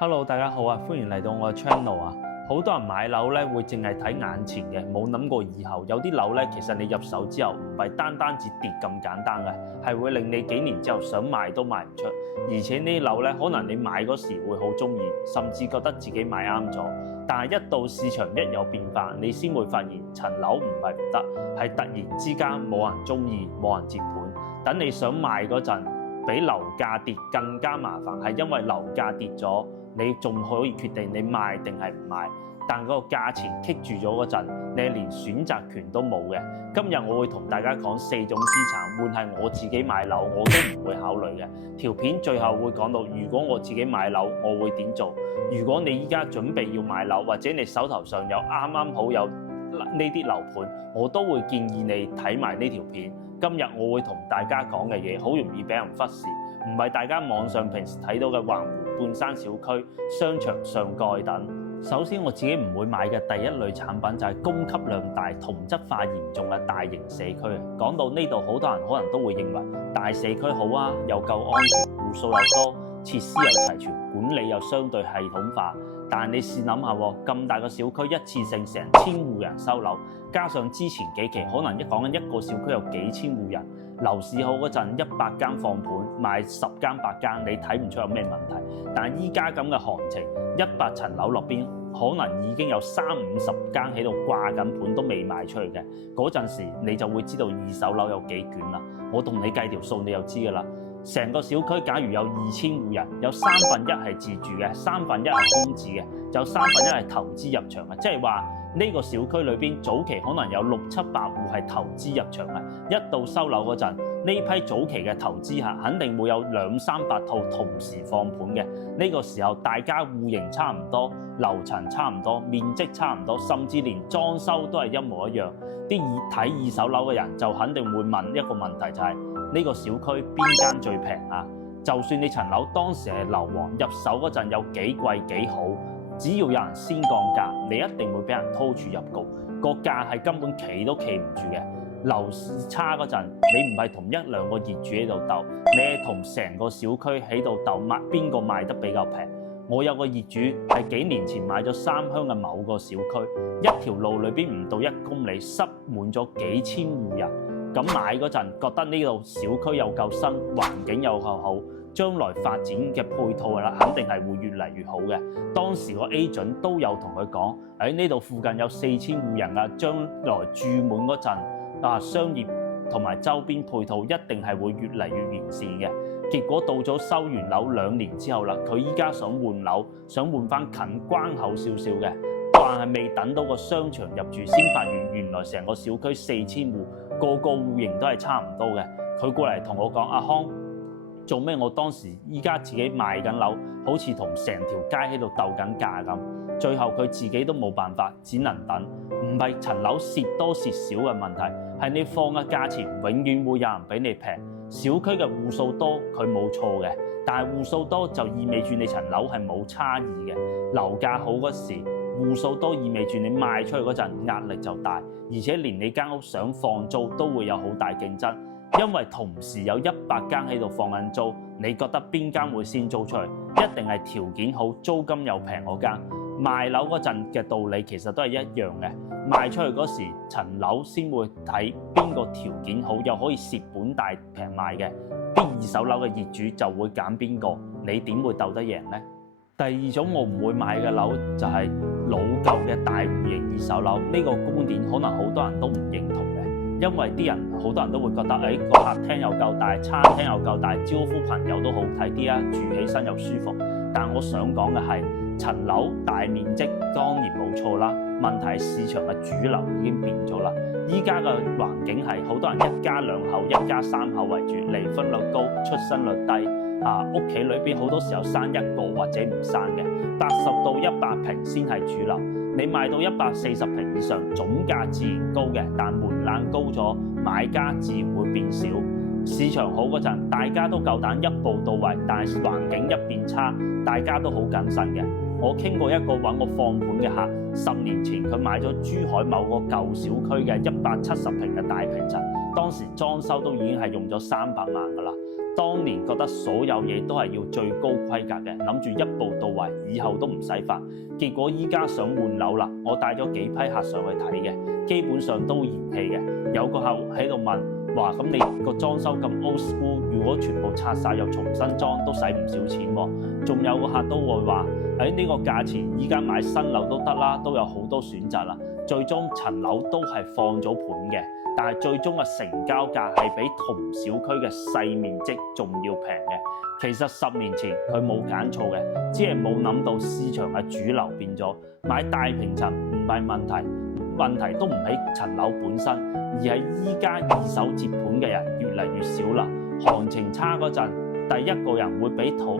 Hello， 大家好啊，歡迎嚟到我嘅 channel 啊！好多人買樓咧會淨係睇眼前嘅，冇諗過以後。有啲樓咧，其實你入手之後唔係單止跌咁簡單嘅，係會令你幾年之後想賣都賣唔出。而且呢啲樓咧，可能你買嗰時會好中意，甚至覺得自己買啱咗。但係一到市場一有變化，你先會發現層樓唔係唔得，係突然之間冇人中意，冇人接盤。等你想賣嗰陣，比樓價跌更加麻煩，係因為樓價跌咗。你仲可以決定你賣定係唔賣，但嗰個價錢棘住咗嗰陣，你係連選擇權都冇嘅。今日我會同大家講4種資產，換係我自己買樓我都唔會考慮嘅。條片最後會講到，如果我自己買樓，我會點做？如果你依家準備要買樓，或者你手頭上有啱好有呢啲樓盤，我都會建議你睇埋呢條片。今日我會同大家講嘅嘢，好容易俾人忽視，唔係大家網上平時睇到嘅橫湖半山小區、商場上蓋等。首先我自己唔會買嘅第一類產品就係供給量大、同質化嚴重嘅大型社區。講到呢度，好多人可能都會認為大社區好啊，又夠安全，戶數又多，設施又齊全，管理又相對系統化。但係你試諗下喎，咁大個小區一次性成1000戶人收樓，加上之前幾期可能講緊一個小區有幾千戶人，樓市好嗰陣100間放盤賣10間8間，你睇唔出有咩問題。但係依家咁嘅行情，100層樓落邊可能已經有30-50間喺度掛緊盤都未賣出去嘅，嗰陣時你就會知道二手樓有幾捲啦。我同你計條數，你就知㗎啦。成個小區假如有2000戶人，有1/3係自住嘅，1/3係空置嘅，有1/3係投資入場嘅，即係話呢個小區裏邊早期可能有600-700戶係投資入場嘅，一到收樓嗰陣，呢批早期嘅投資客肯定會有200-300套同時放盤嘅。呢個時候大家戶型差唔多，樓層差唔多，面積差唔多，甚至連裝修都係一模一樣。啲睇二手樓嘅人就肯定會問一個問題，就係呢個小區邊間最平啊？就算你層樓當時係樓王，入手嗰陣有幾貴幾好，只要有人先降價，你一定會俾人拖住入局，個價係根本企都企唔住嘅。樓市差嗰陣，你唔係同1-2個業主喺度鬥，你係同成個小區喺度鬥邊個賣得比較平。我有個業主係幾年前買咗三鄉嘅某個小區，一條路裏邊唔到1公里，塞滿咗幾千戶人。咁買嗰陣覺得呢度小區又夠新，環境又夠好，將來發展嘅配套啦，肯定係會越嚟越好嘅。當時個 agent 都有同佢講，喺呢度附近有4000戶人啊，將來住滿嗰陣商業同埋周邊配套一定係會越嚟越完善嘅。結果到咗收完樓2年之後啦，佢依家想換樓，想換翻近關口少少嘅，但係未等到個商場入住，先發現原來成個小區4000戶，個戶型都係差唔多嘅。佢過嚟同我講：阿康，做咩我當時依家自己賣緊樓，好似同成條街喺度鬥緊價咁。最後佢自己都冇辦法，只能等。唔係層樓蝕多蝕少嘅問題，係你放嘅價錢永遠會有人比你平。小區嘅戶數多，佢冇錯嘅，但係戶數多就意味住你層樓係冇差異嘅。樓價好嗰時，戶數多意味住你賣出去嗰陣壓力就大，而且連你間屋想放租都會有好大競爭，因為同時有100間喺度放緊租，你覺得邊間會先租出去？一定係條件好、租金又平嗰間。賣樓嗰陣嘅道理其實都係一樣嘅，賣出去嗰時層樓先會睇邊個條件好，又可以蝕本大平賣嘅，啲二手樓嘅業主就會揀邊個，你點會鬥得贏呢？第二種我唔會買嘅樓就係老舊嘅大戶型二手樓，呢個觀點可能好多人都唔認同嘅，因為啲人好多人都會覺得個客廳又夠大，餐廳又夠大，招呼朋友都好睇啲啊，住起身又舒服。但我想講嘅係，層樓大面積當然冇錯啦，問題係市場嘅主流已經變咗啦。依家嘅環境係好多人1家2口、1家3口為主，離婚率高，出生率低。屋企裏邊好多時候生1個或者唔生嘅，80到100平先係主流。你賣到140平以上，總價自然高嘅，但門檻高咗，買家自然會變少。市場好嗰陣，大家都夠膽一步到位，但係環境一變差，大家都好謹慎嘅。我傾過一個揾我放盤嘅客，10年前佢買咗珠海某個舊小區嘅170平嘅大平層，當時裝修都已經係用咗300萬㗎啦。當年覺得所有嘢都係要最高規格嘅，諗住一步到位，以後都唔使煩。結果依家想換樓啦，我帶咗幾批客上去睇嘅，基本上都嫌棄嘅。有個客喺度問話，咁你個裝修咁 old school， 如果全部拆晒又重新裝，都使唔少錢喎。仲有個客都會話喺呢個價錢，依家買新樓都得啦，都有好多選擇啦。最終層樓都係放咗盤嘅。但係最終嘅成交價係比同小區嘅細面積仲要平嘅。其實10年前佢冇揀錯嘅，只係冇諗到市場嘅主流變咗，買大平層唔係問題，問題都唔喺層樓本身，而係依家二手接盤嘅人越嚟越少啦。行情差嗰陣，第一個人會俾淘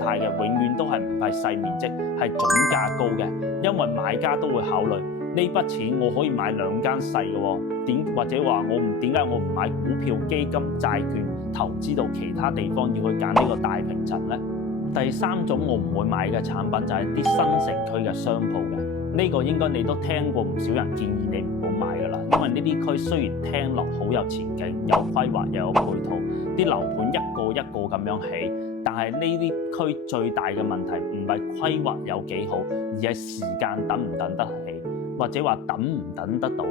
汰嘅，永遠都係唔係細面積，係總價高嘅，因為買家都會考慮。呢筆錢我可以買2間細嘅喎，或者話點解我唔買股票、基金、債券投資到其他地方，要去揀呢個大平層呢？第3種我唔會買嘅產品就係啲新城區嘅商鋪嘅，呢個應該你都聽過唔少人建議你唔好買㗎啦，因為呢啲區雖然聽落好有前景、有規劃又有配套，啲樓盤一個一個咁樣起，但係呢啲區最大嘅問題唔係規劃有幾好，而係時間等唔等得起。或者話等唔等得到，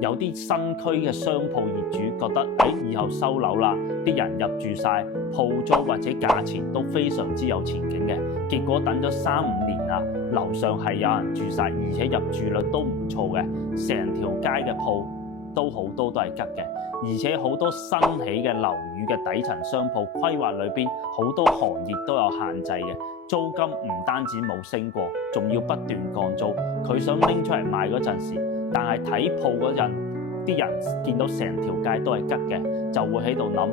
有啲新區嘅商鋪業主覺得，以後收樓啦，啲人入住晒，鋪租或者價錢都非常之有前景嘅，結果等咗3-5年啦，樓上係有人住晒，而且入住率都唔錯嘅，成條街嘅鋪都好多都係吉嘅，而且好多新起嘅樓宇嘅底層商鋪規劃裏邊好多行業都有限制嘅。租金唔單止冇升過，仲要不斷降租。佢想拎出嚟賣嗰陣時，但係睇鋪嗰陣，啲人見到成條街都係吉嘅，就會喺度諗：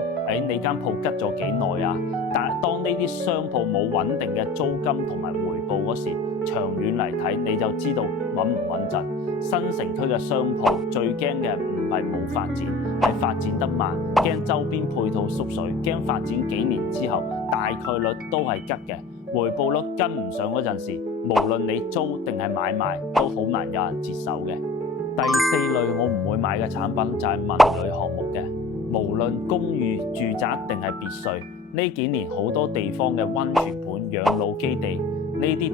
你間鋪吉咗幾耐啊？但係當呢啲商鋪冇穩定嘅租金同埋回報嗰時，長遠嚟睇你就知道穩唔穩陣。新城區嘅商鋪最驚嘅唔係冇發展，係發展得慢，驚周邊配套縮水，驚發展幾年之後大概率都係吉嘅。回報率跟唔上嗰陣時，無論你租定係買賣，都好難有人接手嘅。第4類我唔會買嘅產品就係文旅項目嘅，無論公寓、住宅定係別墅，呢幾年好多地方嘅溫泉盤、養老基地，呢啲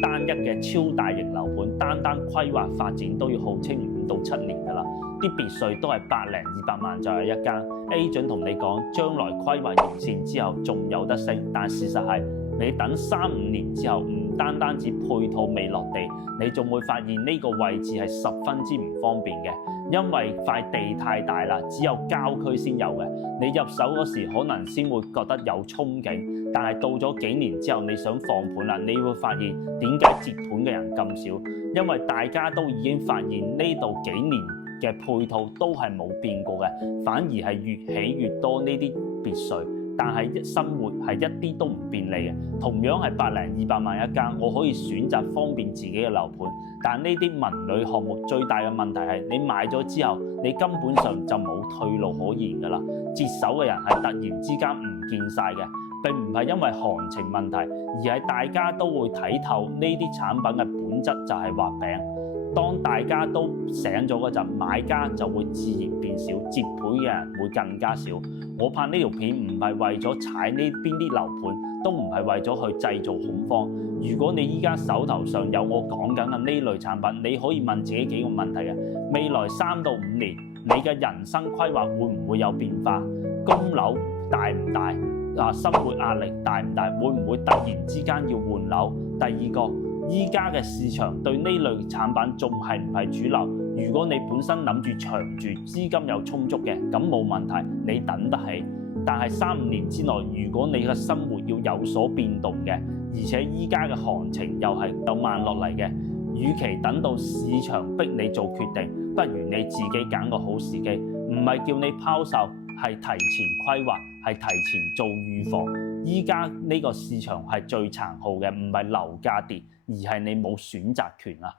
單一嘅超大型樓盤，單規劃發展都要號稱5到7年㗎啦。啲別墅都係100-200萬就係一間 ，agent 同你講將來規劃完善之後仲有得升，但事實係你等3-5年之後，唔單止配套未落地，你仲會發現呢個位置係十分之唔方便嘅，因為塊地太大啦，只有郊區先有嘅。你入手嗰時可能先會覺得有憧憬，但係到咗幾年之後，你想放盤啦，你會發現點解接盤嘅人咁少？因為大家都已經發現呢度幾年嘅配套都係冇變過嘅，反而係越起越多呢啲別墅。但係生活係一啲都唔便利嘅，同樣係100-200萬一間，我可以選擇方便自己嘅樓盤。但呢啲文旅項目最大嘅問題係，你買咗之後，你根本上就冇退路可言㗎啦。接手嘅人係突然之間唔見晒嘅，並唔係因為行情問題，而係大家都會睇透呢啲產品嘅本質就係畫餅。當大家都醒咗嗰陣，買家就會自然變少，接盤嘅人會更加少。我拍呢條片唔係為咗踩呢邊啲樓盤，都唔係為咗去製造恐慌。如果你依家手頭上有我講緊嘅呢類產品，你可以問自己幾個問題嘅：未來3到5年，你嘅人生規劃會唔會有變化？供樓大唔大？生活壓力大唔大？會唔會突然之間要換樓？第二個，依家嘅市場對呢類產品仲係唔係主流？如果你本身諗住長住，資金又充足嘅，咁冇問題，你等得起。但係3-5年之內，如果你嘅生活要有所變動嘅，而且依家嘅行情又係有慢落嚟嘅，與其等到市場逼你做決定，不如你自己揀個好時機。唔係叫你拋售，係提前規劃，係提前做預防。依家呢個市場係最殘酷嘅，唔係樓價跌，而係你冇選擇權啊！